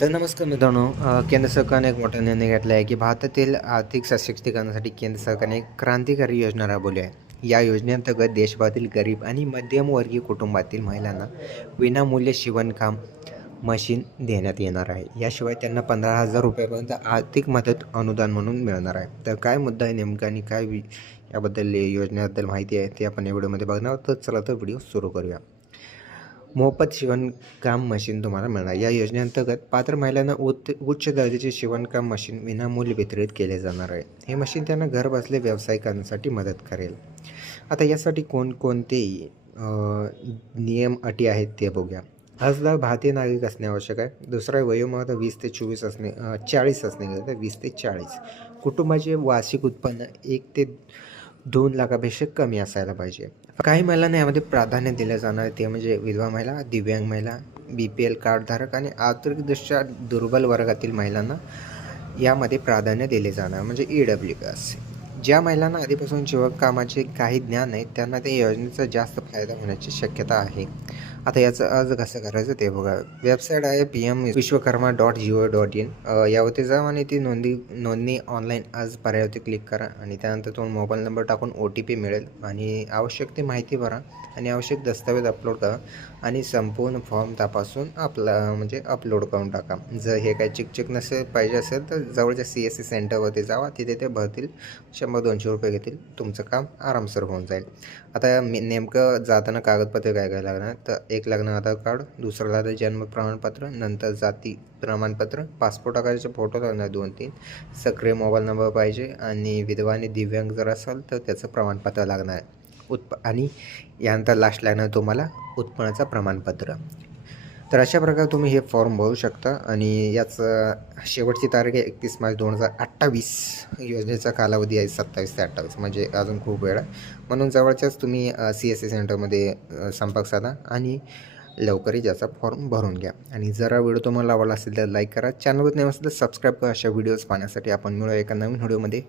तर नमस्कार मित्रांनो केंद्र सरकारने एक मोठा निर्णय घेतला आहे की भारतातील आर्थिक सशक्तीकरणासाठी केंद्र सरकारने एक क्रांतिकारी योजना राबवली आहे. या योजनेअंतर्गत देशभरातील गरीब आणि मध्यमवर्गीय कुटुंबातील महिलांना विनामूल्य शिवणकाम मशीन देण्यात येणार आहे. याशिवाय त्यांना पंधरा हजार रुपयापर्यंत आर्थिक मदत अनुदान म्हणून मिळणार आहे. तर काय मुद्दा आहे नेमका आणि काय वि याबद्दल योजनेबद्दल माहिती आहे ते आपण या व्हिडिओमध्ये बघणार तर चला तर व्हिडिओ सुरू करूया. मोफत शिवणकाम मशीन तुम्हाला मिळणार. या योजनेअंतर्गत पात्र महिलांना उच्च उच्च दर्जाचे शिवणकाम मशीन विनामूल्य वितरित केले जाणार आहे. हे मशीन त्यांना घर बसले व्यवसाय करण्यासाठी मदत करेल. आता यासाठी कोणकोणते नियम अटी आहेत ते बघूया. अर्जदार भारतीय नागरिक असणे आवश्यक आहे. दुसरा वयोमर्यादा वीस ते चोवीस असणे चाळीस असणे गरजेचं वीस ते चाळीस. कुटुंबाचे वार्षिक उत्पन्न एक ते दोन लाखापेक्षा कमी असायला पाहिजे. काही महिलांना यामध्ये प्राधान्य दिलं जाणार आहे. ते म्हणजे विधवा महिला दिव्यांग महिला बी पी एल कार्डधारक आणि आर्थिकदृष्ट्या दुर्बल वर्गातील महिलांना यामध्ये प्राधान्य दिले जाणार. म्हणजे ई डब्ल्यू एस ज्या महिलांना आधीपासून शिवणकामाचे काही ज्ञान आहे त्यांना त्या योजनेचा जास्त फायदा होण्याची शक्यता आहे. आता याचा अर्ज कसं करायचं ते बघा. वेबसाईट आहे P M Vishwakarma dot G O dot in. यावरती जा आणि ती नोंदी नोंदणी ऑनलाईन अर्ज पर्यायावरती क्लिक करा आणि त्यानंतर तुम्हाला मोबाईल नंबर टाकून ओ टी पी मिळेल आणि आवश्यक ती माहिती भरा आणि आवश्यक दस्तावेज अपलोड करा आणि संपूर्ण फॉर्म तपासून आपला म्हणजे अपलोड करून टाका. जर हे काही चिकचिक नसेल पाहिजे असेल तर जवळच्या सी एस सी सेंटरवरती जावा. तिथे ते भरतील. शंभर दोनशे रुपये घेतील. तुमचं काम आरामसर होऊन जाईल. आता मी नेमकं जाताना कागदपत्र काय काय लागणार? तर एक लागणार आधार कार्ड दुसरं लागणार जन्म प्रमाणपत्र नंतर जाती प्रमाणपत्र पासपोर्ट आकाराचे फोटो लागणार दोन तीन सक्रिय मोबाईल नंबर पाहिजे आणि विधवा आणि दिव्यांग जर असाल तर त्याचं प्रमाणपत्र लागणार. उत्प आणि यानंतर लास्ट लागणार तुम्हाला उत्पन्नाचं प्रमाणपत्र. तर अशा प्रकारे तुम्ही हे फॉर्म भरू शकता आणि याचं शेवटची तारीख आहे एकतीस मार्च दोन हजार अठ्ठावीस. योजनेचा कालावधी आहे सत्तावीस ते अठ्ठावीस म्हणजे अजून खूप वेळ आहे. म्हणून जवळच्याच तुम्ही सी एस सी सेंटरमध्ये संपर्क साधा आणि लवकरच याचा फॉर्म भरून घ्या. आणि जरा व्हिडिओ तुम्हाला आवडला असेल तर लाईक करा. चॅनलवर नाही असेल तर सबस्क्राईब करा. अशा व्हिडिओज पाहण्यासाठी आपण मिळूया एका नवीन व्हिडिओमध्ये